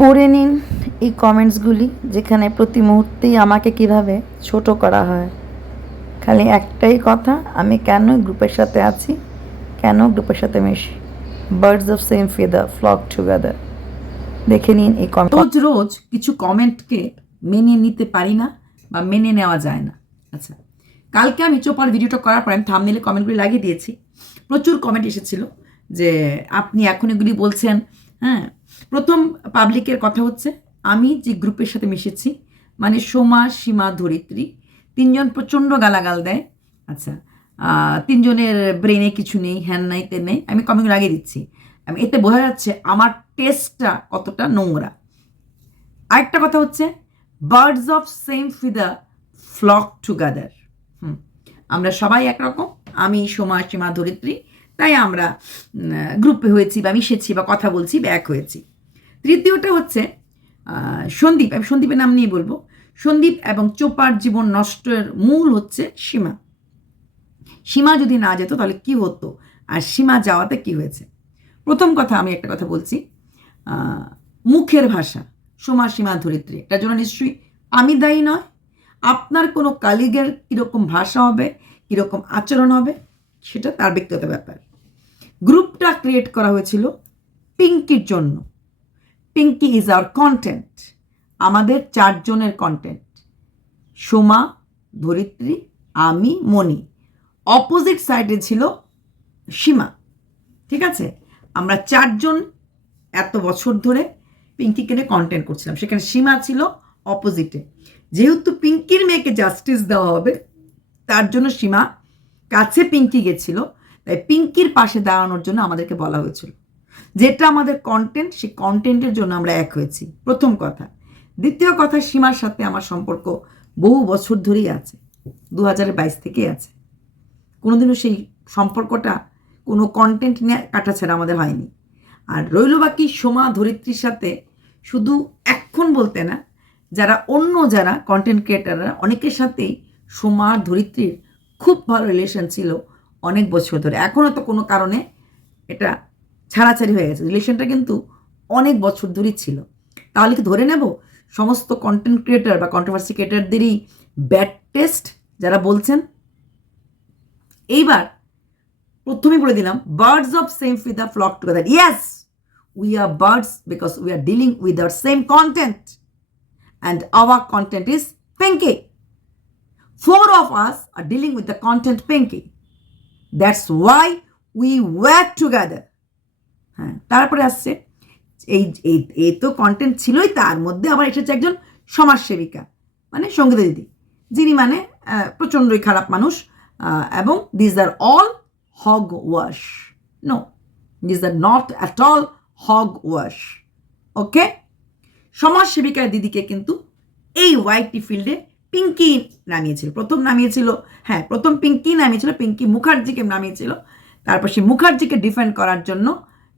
পড়ে নিন এই কমেন্টসগুলি, যেখানে প্রতি মুহূর্তেই আমাকে কিভাবে ছোট করা হয়। খালি একটাই কথা, আমি কেন গ্রুপের সাথে আছি, কেন গ্রুপের সাথে মিশি। Birds of same feather flock together. দেখে নিন এই কমেন্ট। রোজ রোজ কিছু কমেন্টকে মেনে নিতে পারি না বা মেনে নেওয়া যায় না। আচ্ছা, কালকে আমি চোপার ভিডিওটা করার পর আমি থাম্বনেইলে কমেন্টগুলি লাগিয়ে দিয়েছি। প্রচুর কমেন্ট এসেছিল যে আপনি এখন এগুলি বলছেন। হ্যাঁ, প্রথম পাবলিকের কথা হচ্ছে, আমি যে গ্রুপের সাথে মিশেছি, মানে সোমা, সীমা, ধরিত্রী, তিনজন প্রচণ্ড গালাগাল দেয়। আচ্ছা, তিনজনের ব্রেনে কিছু নেই, হ্যান নাই তেন নেই, আমি কমেন্ট লাগিয়ে দিচ্ছি। আমি এতে বোঝা যাচ্ছে আমার টেস্টটা কতটা নোংরা। আরেকটা কথা হচ্ছে, birds of same feather flock together. আমরা সবাই একরকম, আমি সোমা, সীমা, ধরিত্রী, তাই আমরা গ্রুপে হয়েছি বা মিশেছি বা কথা বলছি বা এক হয়েছি। তৃতীয়টা হচ্ছে সন্দীপ, আমি সন্দীপের নাম নিয়ে বলবো। সন্দীপ এবং চোপার জীবন নষ্টের মূল হচ্ছে সীমা। সীমা যদি না যেত তাহলে কি হতো, আর সীমা যাওয়াতে কি হয়েছে। প্রথম কথা, আমি একটা কথা বলছি, মুখের ভাষা সোমা, সীমা, ধরিত্রী, এটার জন্য নিশ্চয়ই আমি দায়ী নয়। আপনার কোনো কালিগের কীরকম ভাষা হবে, কীরকম আচরণ হবে, সেটা তার ব্যক্তিগত ব্যাপার। গ্রুপটা ক্রিয়েট করা হয়েছিল পিঙ্কির জন্য। পিঙ্কি ইজ আওয়ার কন্টেন্ট, আমাদের চারজনের কন্টেন্ট। সোমা, ধরিত্রী, আমি, মণি। অপোজিট সাইডে ছিল সীমা। ঠিক আছে, আমরা চারজন এত বছর ধরে পিঙ্কিকে নিয়ে কন্টেন্ট করছিলাম, সেখানে সীমা ছিল অপোজিটে। যেহেতু পিঙ্কির মেয়েকে জাস্টিস দেওয়া হবে, তার জন্য সীমা কাছে পিঙ্কি গেছিল, তাই পিঙ্কির পাশে দাঁড়ানোর জন্য আমাদেরকে বলা হয়েছিল। যেটা আমাদের কন্টেন্ট, সেই কন্টেন্টের জন্য আমরা এক হয়েছি, প্রথম কথা। দ্বিতীয় কথা, সীমার সাথে আমার সম্পর্ক বহু বছর ধরেই আছে, 2022 থেকেই আছে। কোনোদিনও সেই সম্পর্কটা কোনো কন্টেন্ট নিয়ে কাটাছাড়া আমাদের হয়নি। আর রইল বাকি সোমা, ধরিত্রীর সাথে শুধু এখন বলতে না, যারা কন্টেন্ট ক্রিয়েটাররা, অনেকের সাথেই সোমা, ধরিত্রীর খুব ভালো রিলেশন ছিল অনেক বছর ধরে। এখনও তো কোনো কারণে এটা ছাড়াছাড়ি হয়ে গেছে, রিলেশনটা কিন্তু অনেক বছর ধরেই ছিল। তাহলে কি ধরে নেব সমস্ত কন্টেন্ট ক্রিয়েটার বা কন্ট্রোভার্সি ক্রিয়েটারদেরই ব্যাড টেস্ট যারা বলছেন? এইবার প্রথমেই বলে দিলাম, birds of same feather flock together. Yes, we are birds because we are dealing with our same content, and our content is Pinky. 4 of us are dealing with the content Pinky. That's why we work together. হ্যাঁ, তারপরে আসছে এই তো content ছিলই, তার মধ্যে আবার এসেছে একজন সমাজসেবিকা, মানে সঙ্গীতা দিদি, যিনি মানে প্রচণ্ডই খারাপ মানুষ। এবং this are all hogwash. No, this are not at all hogwash. Okay, সমাজসেবিকা দিদিকে কিন্তু এই ওয়াইটি ফিল্ডে পিঙ্কি নামিয়েছিল, প্রথম পিঙ্কি নামিয়েছিল, পিঙ্কি মুখার্জিকে নামিয়েছিল। তারপর সেই মুখার্জিকে ডিফেন্ড করার জন্য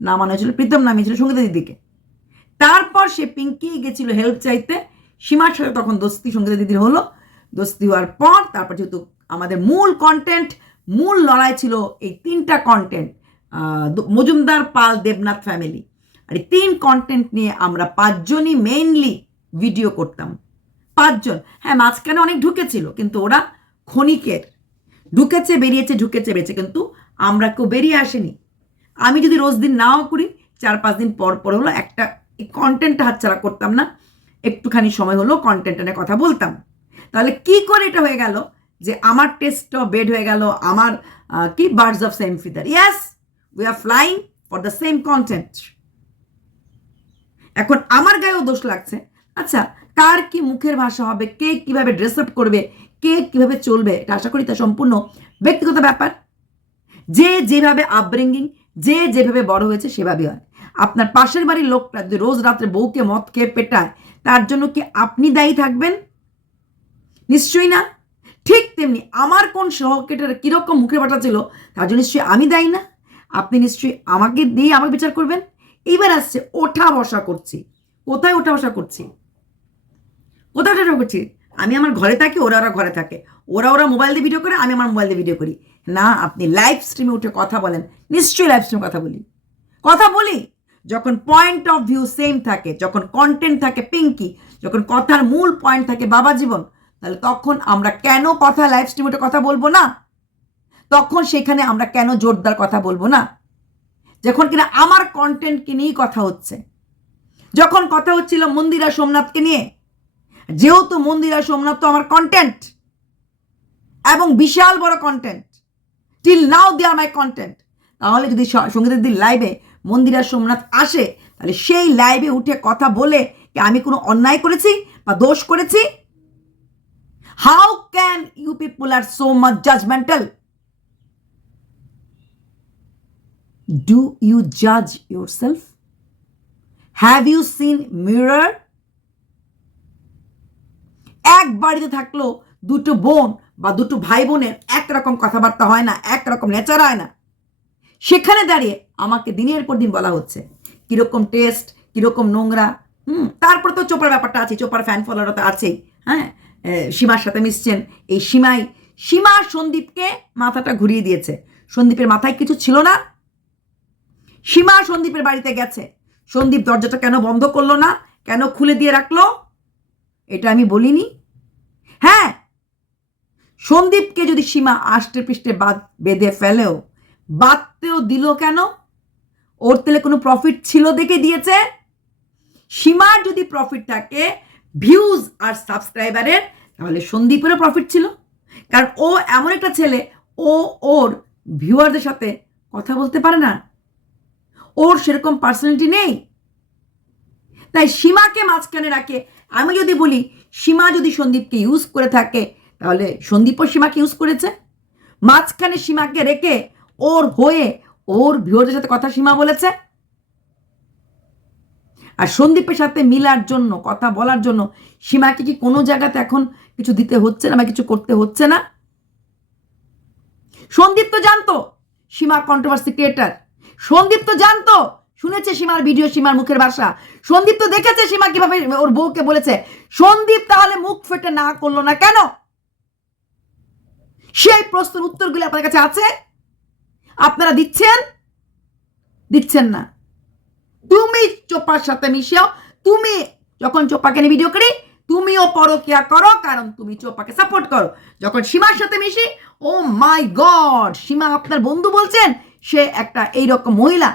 নামানো হয়েছিল প্রীতম, নামিয়েছিল সঙ্গীতা দিদিকে। তারপর সে পিঙ্কি গেছিল হেল্প চাইতে, সীমার সাথে তখন দোস্তি সঙ্গীতা দিদির হলো। দোস্তি হওয়ার পর তারপর যেহেতু আমাদের মূল কন্টেন্ট, মূল লড়াই ছিল এই 3টা কন্টেন্ট, মজুমদার, পাল, দেবনাথ ফ্যামিলি। আর এই 3 কন্টেন্ট নিয়ে আমরা 5 জনই মেইনলি ভিডিও করতাম। 5 জন, হ্যাঁ মাঝখানে অনেক ঢুকেছিল, কিন্তু ওরা ক্ষণিকের, ঢুকেছে বেরিয়েছে, ঢুকেছে বেরিয়েছে, কিন্তু আমরা কেউ বেরিয়ে আসেনি। আমি যদি রোজ দিন নাও করি, 4-5 দিন পর পর হলো একটা এই কন্টেন্টটা হাতছাড়া করতাম না, একটুখানি সময় হলো কন্টেন্টটা নিয়ে কথা বলতাম। তাহলে কি করে এটা হয়ে গেল যে আমার টেস্টটাও বেড হয়ে গেল, আমার কি birds of same feather. Yes, we are flying for the same content. এখন আমার গায়েও দোষ লাগছে। আচ্ছা, কার কি মুখের ভাষা হবে, কে কিভাবে ড্রেস আপ করবে, কে কিভাবে চলবে, এটা আশা করি তা সম্পূর্ণ ব্যক্তিগত ব্যাপার। যে যেভাবে আপব্রিঙ্গিং, যে যেভাবে বড় হয়েছে সেভাবে হয়। আপনার পাশের বাড়ির লোকটা যদি রোজ রাত্রে বউকে মদ খেয়ে পেটায়, তার জন্য কি আপনি দায়ী থাকবেন? নিশ্চয়ই না। ঠিক তেমনি আমার কোন সহকেটার কীরকম মুখের ভাষা ছিল, তার জন্য নিশ্চয়ই আমি দায়ী না। আপনি নিশ্চয়ই আমাকে দিয়ে আমাকে বিচার করবেন। এইবার আসছে ওঠা বসা করছি। কোথায় ওঠা বসা করছি? আমি আমার ঘরে থাকি, ওরা ঘরে থাকে, ওরা মোবাইল দিয়ে ভিডিও করে, আমি আমার মোবাইল দিয়ে ভিডিও করি। না, আপনি লাইভ স্ট্রিমে উঠে কথা বলেন, নিশ্চয়ই লাইভ স্ট্রিমে কথা বলি। যখন পয়েন্ট অফ ভিউ সেম থাকে, যখন কন্টেন্ট থাকে পিঙ্কি, যখন কথার মূল পয়েন্ট থাকে বাবা জীবন, তাহলে তখন আমরা কেন কথা লাইভ স্ট্রিমে কথা বলবো না? তখন সেখানে আমরা কেন জোরদার কথা বলবো না? যখন কিনা আমার কন্টেন্টকে নিয়েই কথা হচ্ছে, যখন কথা হচ্ছিল মন্দিরা সোমনাথকে নিয়ে, যেহেতু মন্দিরা সোমনাথ তো আমার কন্টেন্ট এবং বিশাল বড় content, till now they are my content, তাহলে যদি সঙ্গীতের লাইভে মন্দিরা সোমনাথ আসে, তাহলে সেই লাইভে উঠে কথা বলে কি আমি কোনো অন্যায় করেছি বা দোষ করেছি? How can you people are so much judgmental? Do you জাজ yourself? Have you seen mirror? এক বাড়িতে থাকলো দুটো বোন বা দুটো ভাই বোনের একরকম কথাবার্তা হয় না, একরকম নেচার হয় না। সেখানে দাঁড়িয়ে আমাকে দিনের পর দিন বলা হচ্ছে কিরকম টেস্ট, কিরকম নোংরা। তারপরে তো চোপার ব্যাপারটা আছে, চোপার ফ্যান ফলোয়ারও তো আছেই। হ্যাঁ, সীমার সাথে মিশছেন, এই সীমা সন্দীপকে মাথাটা ঘুরিয়ে দিয়েছে। সন্দীপের মাথায় কিছু ছিল না। সীমা সন্দীপের বাড়িতে গেছে, সন্দীপ দরজাটা কেন বন্ধ করলো না, কেন খুলে দিয়ে রাখলো? এটা আমি বলিনি? হ্যাঁ, সন্দীপকে যদি সীমা আষ্টে পৃষ্ঠে বেঁধে ফেলেও, বাঁধতেও দিল কেন? ওর তেলে কোনো প্রফিট ছিল দেখে দিয়েছে? সীমার যদি প্রফিট থাকে ভিউজ আর সাবস্ক্রাইবারের, তাহলে সন্দীপেরও প্রফিট ছিল। কারণ ও এমন একটা ছেলে, ওর ভিউয়ারদের সাথে কথা বলতে পারে না, ওর সেরকম পার্সোনালিটি নেই। তাই সীমাকে মাঝখানে রাখে। আমি যদি বলি সীমা যদি সন্দীপকে ইউজ করে থাকে, তাহলে সন্দীপও সীমাকে ইউজ করেছে। মাঝখানে সীমাকে রেখে ওর হয়ে ওর ভিউয়ারদের সাথে কথা সীমা বলেছে। আর সন্দীপের সাথে মিলার জন্য, কথা বলার জন্য সীমাকে কি কোনো জায়গাতে এখন কিছু দিতে হচ্ছে না বা কিছু করতে হচ্ছে না? সন্দীপ তো জানতো সীমা কন্ট্রোভার্সি ক্রিয়েটার। সন্দীপ তো জানতো, শুনেছে সীমার ভিডিও, সীমার মুখের ভাষা। সন্দীপ তো দেখেছে সীমা কিভাবে ওর বউকে বলেছে। সন্দীপ তাহলে মুখ ফেটে না করলো না কেন? সেই প্রশ্নের উত্তরগুলো আপনার কাছে আছে? আপনারা দিচ্ছেন না। তুমি চোপার সাথে মিশিও। তুমি যখন চোপাকে নিয়ে ভিডিও করি, তুমিও পরকিয়া করো, কারণ তুমি চোপাকে সাপোর্ট করো। যখন সীমার সাথে মিশি, ও মাই গড, সীমা আপনার বন্ধু বলছেন, সে একটা এইরকম মহিলা।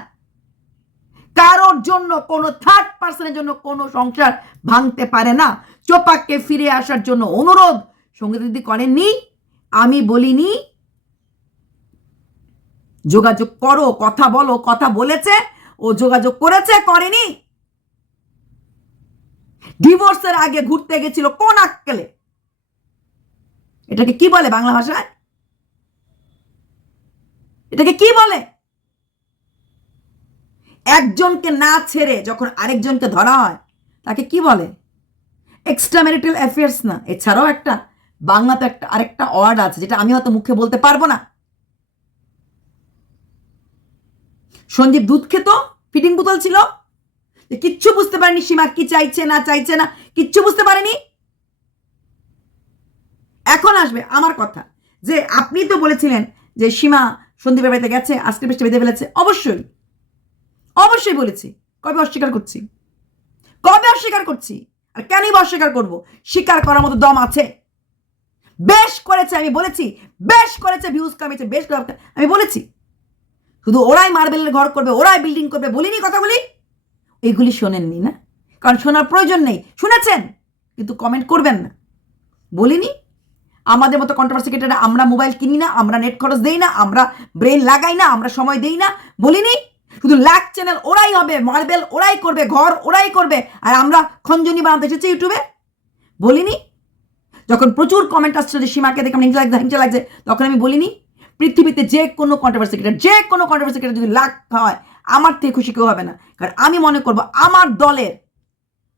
কারোর জন্য, কোনো থার্ড পার্সনের জন্য কোনো সংসার ভাঙতে পারে না। চোপাকে ফিরে আসার জন্য অনুরোধ সঙ্গীত দিদি করেননি, আমি বলিনি। যোগাযোগ করো, কথা বলো, কথা বলেছে, ও যোগাযোগ করেছে, করেনি? ডিভোর্সের আগে ঘুরতে গেছিল কোন আক্কেলে? এটাকে কি বলে বাংলা ভাষায়? এটাকে কি বলে? একজনকে না ছেড়ে যখন আরেকজনকে ধরা হয়, তাকে কি বলে? এক্সট্রা ম্যারিটাল অ্যাফেয়ার্স না, এছাড়াও একটা বাংলাতে আরেকটা ওয়ার্ড আছে যেটা আমি হয়তো মুখে বলতে পারবো না। সন্দীপ দুধ খেত, ফিটিং বোতল ছিল, কিচ্ছু বুঝতে পারেনি সীমা কি চাইছে না চাইছে না, কিচ্ছু বুঝতে পারেনি। এখন আসবে আমার কথা, যে আপনি তো বলেছিলেন যে সীমা সন্দীপের বাড়িতে গেছে, আজকে পৃষ্ঠে বেঁধে ফেলেছে। অবশ্যই অবশ্যই বলেছি। কবে অস্বীকার করছি? কবে অস্বীকার করছি? আর কেনই বা অস্বীকার করবো? স্বীকার করার মতো দম আছে। বেশ করেছে, আমি বলেছি, বেশ করেছে, ভিউজ কামিয়েছে, বেশ করে আমি বলেছি। শুধু ওরাই মার্বেলের ঘর করবে, ওরাই বিল্ডিং করবে বলিনি কথাগুলি? এইগুলি শোনেননি না, কারণ শোনার প্রয়োজন নেই। শুনেছেন কিন্তু কমেন্ট করবেন না। বলিনি? আমাদের মতো কন্ট্রোভার্সি ক্রিয়েটাররা আমরা মোবাইল কিনি না, আমরা নেট খরচ দেই না, আমরা ব্রেন লাগাই না, আমরা সময় দেই না? বলিনি? শুধু লাখ চ্যানেল ওরাই হবে, মার্বেল ওরাই করবে, ঘর ওরাই করবে, আর আমরা খঞ্জনি বানাতে এসেছি ইউটিউবে? বলিনি? যখন প্রচুর কমেন্ট আসছে যে সীমাকে দেখে হিংসা লাগছে, তখন আমি বলিনি? পৃথিবীতে যে কোনো কন্ট্রোভার্সি ক্রিয়েটার যদি লাখ হয়, আমার থেকে খুশি কেউ হবে না। কারণ আমি মনে করবো আমার দলের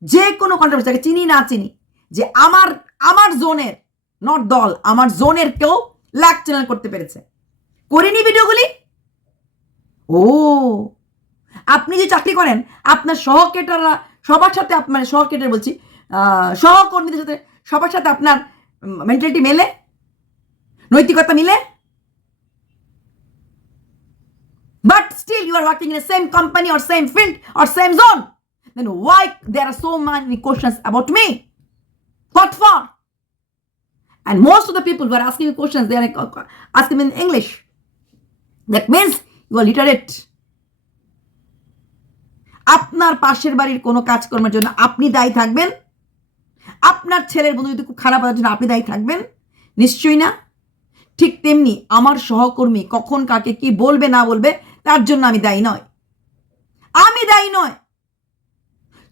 যে কোনো কন্ট্রোভার্সিকে চিনি না চিনি, যে আমার জোনের, নট দল, আমার জোনের কেউ লাখ চ্যানেল করতে পেরেছে। করিনি ভিডিওগুলি? ও, আপনি যে চাকরি করেন, আপনার সহকেটাররা সবার সাথে, মানে সহকেটার বলছি, সহকর্মীদের সাথে সবার সাথে আপনার মেন্টালিটি মেলে, নৈতিকতা মিলে? but still you are working in the same company or same field or same zone, then why there are so many questions about me? What for? And most of the people who are asking me questions, they are asking me in English. That means you are literate. আপনার পাশের বাড়ির কোনো কাজকর্মের জন্য আপনি দায়ী থাকবেন? আপনার ছেলের বন্ধু যদি খুব খারাপ হওয়ার জন্য আপনি দায়ী থাকবেন? নিশ্চয়ই না। ঠিক তেমনি আমার সহকর্মী কখন কাকে কি বলবে না বলবে তার জন্য আমি দায়ী নয়। আমি দায়ী নয়।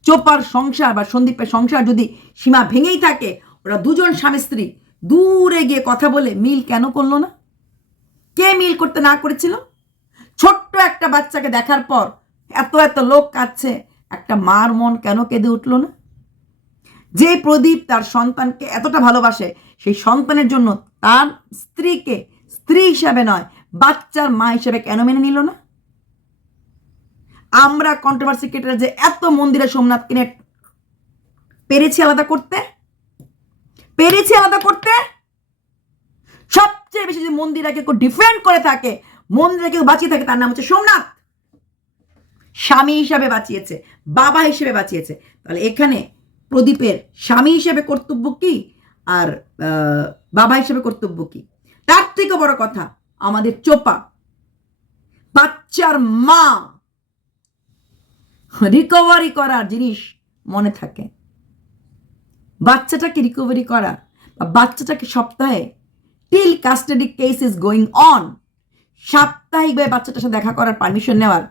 চোপার সংসার বা সন্দীপের সংসার যদি সীমা ভেঙেই থাকে, ওরা দুজন স্বামী স্ত্রী দূরে গিয়ে কথা বলে মিল কেন করলো না? কে মিল করতে না করেছিল? ছোট্ট একটা বাচ্চাকে দেখার পর এত এত লোক কাঁদছে, একটা মার মন কেন কেঁদে উঠল না? যে প্রদীপ তার সন্তানকে এতটা ভালোবাসে, সেই সন্তানের জন্য তার স্ত্রীকে স্ত্রী হিসাবে নয় বাচ্চার মা হিসেবে কেন মেনে নিল না? আমরা কন্ট্রোভার্সি ক্রিয়েটার যে এত মন্দিরে সোমনাথকে নিয়ে পেরেছি আলাদা করতে। সবচেয়ে বেশি যদি মন্দিরাকে কেউ ডিফেন্ড করে থাকে, মন্দিরে কেউ বাঁচিয়ে থাকে, তার নাম হচ্ছে সোমনাথ। স্বামী হিসাবে বাঁচিয়েছে, বাবা হিসেবে বাঁচিয়েছে। তাহলে এখানে প্রদীপের স্বামী হিসেবে কর্তব্য কি আর বাবা হিসেবে কর্তব্য কি? তার থেকে বড় কথা, আমাদের চোপা বাচ্চার মা রিকভারি করার জিনিস মনে থাকে, বাচ্চাটাকে রিকভারি করা বা বাচ্চাটাকে সপ্তাহে till custody case is going on, সাপ্তাহিকভাবে বাচ্চাটার সাথে দেখা করার পারমিশন নেওয়ার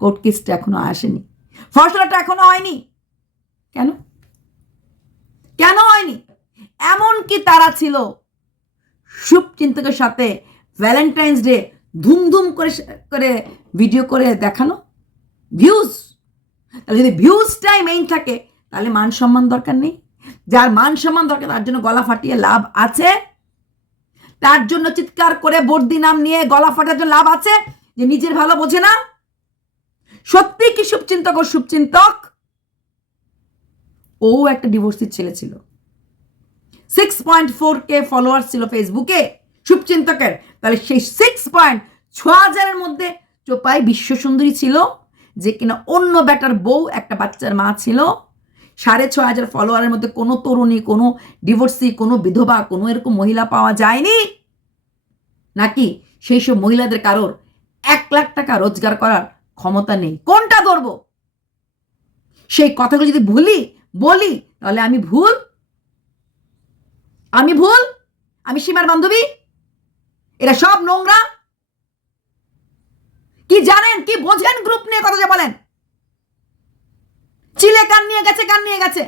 কোর্ট কেসটা এখনো আসেনি, ফয়সালাটা এখনো হয়নি। কেন হয়নি? এমনকি তারা ছিল শুভচিন্তকের সাথে ভ্যালেন্টাইন্স ডে ধুমধুম করে ভিডিও করে দেখানো, ভিউজ। তাহলে যদি ভিউজটাই মেইন থাকে, তাহলে মান সম্মান দরকার নেই। যার মান সম্মান দরকার তার জন্য গলা ফাটিয়ে লাভ আছে? তার জন্য চিৎকার করে বর্দি নাম নিয়ে গলা ফাটার জন্য লাভ আছে? যে নিজের ভালো বোঝে না? সত্যি কি শুভচিন্তক ও একটা ডিভোর্সি ছেলে ছিল, 6.4K ফলোয়ার্স ছিল ফেসবুকে শুভচিন্তকের। তাহলে সেই 6.6,000-এর মধ্যে চোপাই বিশ্ব সুন্দরী ছিল, যে কিনা অন্য ব্যাটার বউ একটা বাচ্চার মা ছিল। 6,500 ফলোয়ারের মধ্যে কোনো তরুণী, কোনো ডিভোর্সি, কোনো বিধবা, কোনো এরকম মহিলা পাওয়া যায়নি নাকি? সেই সব মহিলাদের কারোর 1 লাখ টাকা রোজগার করার ক্ষমতা নেই? কোনটা ধরবো? সেই কথাগুলো যদি বলি তাহলে আমি ভুল, আমি সীমার বান্ধবী? এরা সব নোংরা। কি জানেন, কি বোঝেন গ্রুপ নিয়ে কথা যে বলেন? চিলে কান নিয়ে গেছে,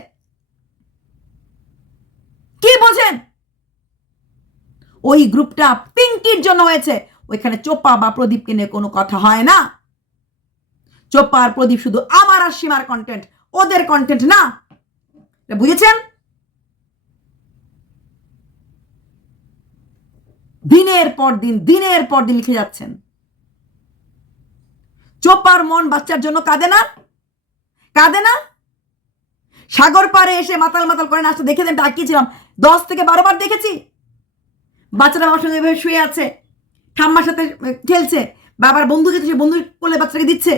কি বোঝেন? ওই গ্রুপটা পিঙ্কির জন্য হয়েছে, ওইখানে চোপা বা প্রদীপকে নিয়ে কোনো কথা হয় না। চোপা আর প্রদীপ শুধু আমার আর সীমার কন্টেন্ট, ওদের কন্টেন্ট না। বুঝেছেন? দিনের পর দিন লিখে যাচ্ছেন। চোপার মন বাচ্চার জন্য কাঁদে না? সাগর পাড়ে এসে মাতাল করে নাচতে দেখে দেন, তাকিয়েছিলাম 10 থেকে 12 বার দেখেছি। বাচ্চারা বাবার সঙ্গে এভাবে শুয়ে আছে, ঠাম্মার সাথে খেলছে, বাবার বন্ধু যেতে সে বন্ধুর কোলে বাচ্চাকে দিচ্ছে।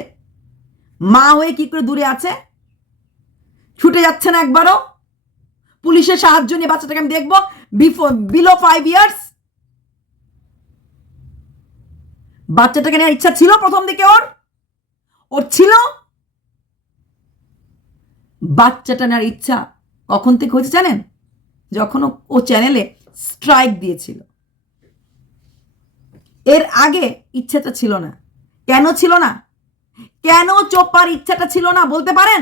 মা হয়ে কি করে দূরে আছে? ছুটে যাচ্ছে না একবারও? পুলিশের সাহায্য নিয়ে বাচ্চাটাকে আমি দেখবো বিলো 5 ইয়ার্স। বাচ্চাটাকে নেওয়ার ইচ্ছা ছিল প্রথম দিকে, ওর ছিল। বাচ্চাটা নেওয়ার ইচ্ছা কখন থেকে হয়েছে জানেন? যখন ও চ্যানেলে স্ট্রাইক দিয়েছিল। এর আগে ইচ্ছাটা ছিল না। কেন ছিল না? কেন চোপার ইচ্ছাটা ছিল না বলতে পারেন?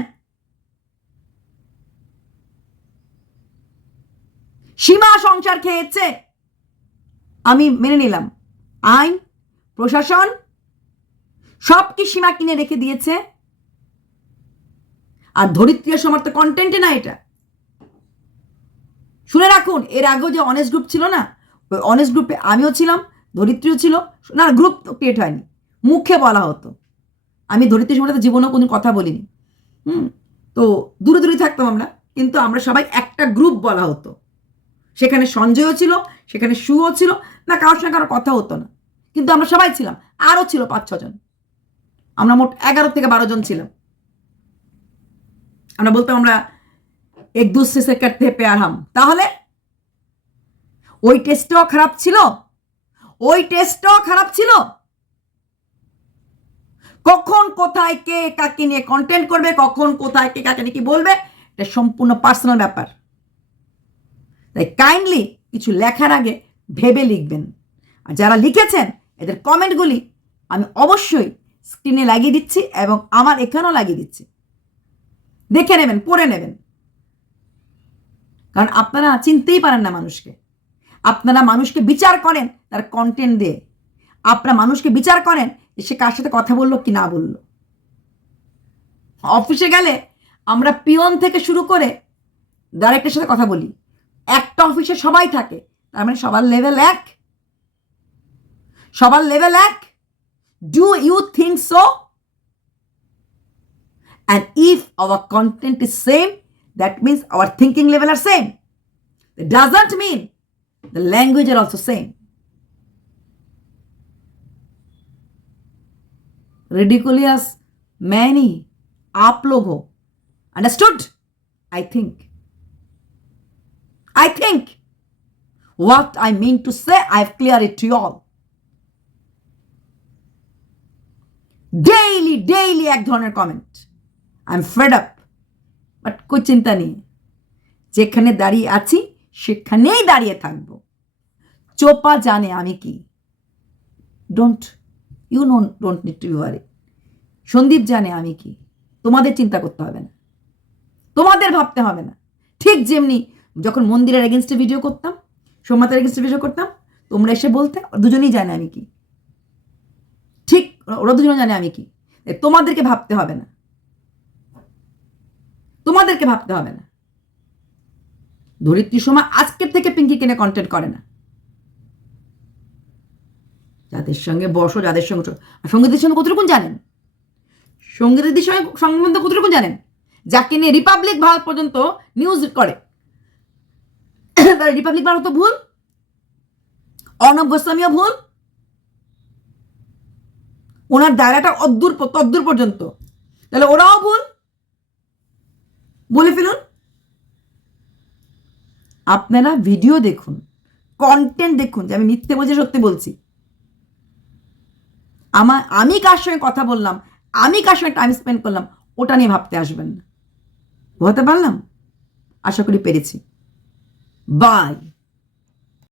সীমা সংসার খেয়েছে, আমি মেনে নিলাম। আইন, প্রশাসন সব কি সীমা কিনে রেখে দিয়েছে? আর ধরিত্রী সমর্থ কন্টেন্টে না এটা। শুনে রাখুন, এর আগেও যে অনেস্ট গ্রুপ ছিল না, ওই অনেস্ট গ্রুপে আমিও ছিলাম, ধরিত্রীও ছিল না। গ্রুপ ক্রিয়েট হয়নি, মুখে বলা হতো। আমি ধরিত্রীর সমর্থে জীবনেও কোনো কথা বলিনি। তো দূরে থাকতাম আমরা, কিন্তু আমরা সবাই একটা গ্রুপ বলা হতো। সেখানে সঞ্জয়ও ছিল, সেখানে সুও ছিল না, কারোর সঙ্গে কারোর কথা হতো না। কিন্তু আমরা সবাই ছিলাম, আরও ছিল 5-6 জন, আমরা মোট 11 থেকে 12 জন ছিলাম। আমরা বলতাম আমরা এক দুসরে সে করতে हैं प्यार हम। তাহলে ওই টেস্টটাও খারাপ ছিল, ওই টেস্টটাও খারাপ ছিল। কখন কোথায় কে কাকে নিয়ে কন্টেন্ট করবে, কখন কোথায় কে কাকে নিয়ে কি বলবে, এটা সম্পূর্ণ পার্সোনাল ব্যাপার। তাই কাইন্ডলি কিছু লেখার আগে ভেবে লিখবেন। আর যারা লিখেছেন এদের কমেন্টগুলি আমি অবশ্যই স্ক্রিনে লাগিয়ে দিচ্ছি এবং আমার এখানেও লাগিয়ে দিচ্ছি, দেখে নেবেন, পড়ে নেবেন। কারণ আপনারা চিনতেই পারেন না মানুষকে। আপনারা মানুষকে বিচার করেন তার কন্টেন্ট দিয়ে, আপনারা মানুষকে বিচার করেন যে সে কার সাথে কথা বললো কি না বললো। অফিসে গেলে আমরা পিয়ন থেকে শুরু করে ডাইরেক্টরের সাথে কথা বলি, একটা অফিসে সবাই থাকে, তার মানে সবার লেভেল এক, সবার লেভেল এক। Do you think so? And if our content is same, that means our thinking level are same. It doesn't mean the language are also same. Ridiculous many आप लोग हो, understood? I think what I mean to say, I've cleared it to you all. Daily এক ধরনের comment. I'm fed up, but কোই চিন্তা নেই, যেখানে দাঁড়িয়ে আছি সেখানেই দাঁড়িয়ে থাকবো। চোপা জানে আমি কি, don't need to worry. Sandeep জানে আমি কি, তোমাদের চিন্তা করতে হবে না, তোমাদের ভাবতে হবে না। ঠিক যেমনি যখন মন্দিরের এগেনস্টে ভিডিও করতাম, সোমনাথের এগেনস্টে ভিডিও করতাম, তোমরা এসে বলতে দুজনেই জানে আমি কি, ঠিক ওরা দুজনে জানে আমি কি। তোমাদেরকে ভাবতে হবে না, তোমাদেরকে ভাবতে হবে না। ধরিত্রী সোমা আজকের থেকে পিঙ্কি কেনে কন্টেন্ট করে না। যাদের সঙ্গে বসো, যাদের সঙ্গে, সঙ্গীতের সঙ্গে কতটুকুন জানেন, সঙ্গীতের সঙ্গে সম্বন্ধ কতটুকুন জানেন, যাকে নিয়ে রিপাবলিক ভারত পর্যন্ত নিউজ করে, তাহলে রিপাবলিক ভারত তো ভুল, অর্ণব গোস্বামীও ভুল, ওনার দায়রাটা তদ্দূর পর্যন্ত, তাহলে ওরাও ভুল, বলে ফেলুন। আপনারা ভিডিও দেখুন, কন্টেন্ট দেখুন, যে আমি মিথ্যে বলছি সত্যি বলছি। আমি কার সঙ্গে কথা বললাম, আমি কার সঙ্গে টাইম স্পেন্ড করলাম, ওটা নিয়ে ভাবতে আসবেন না। বোঝাতে পারলাম? আশা করি পেরেছি। বাই।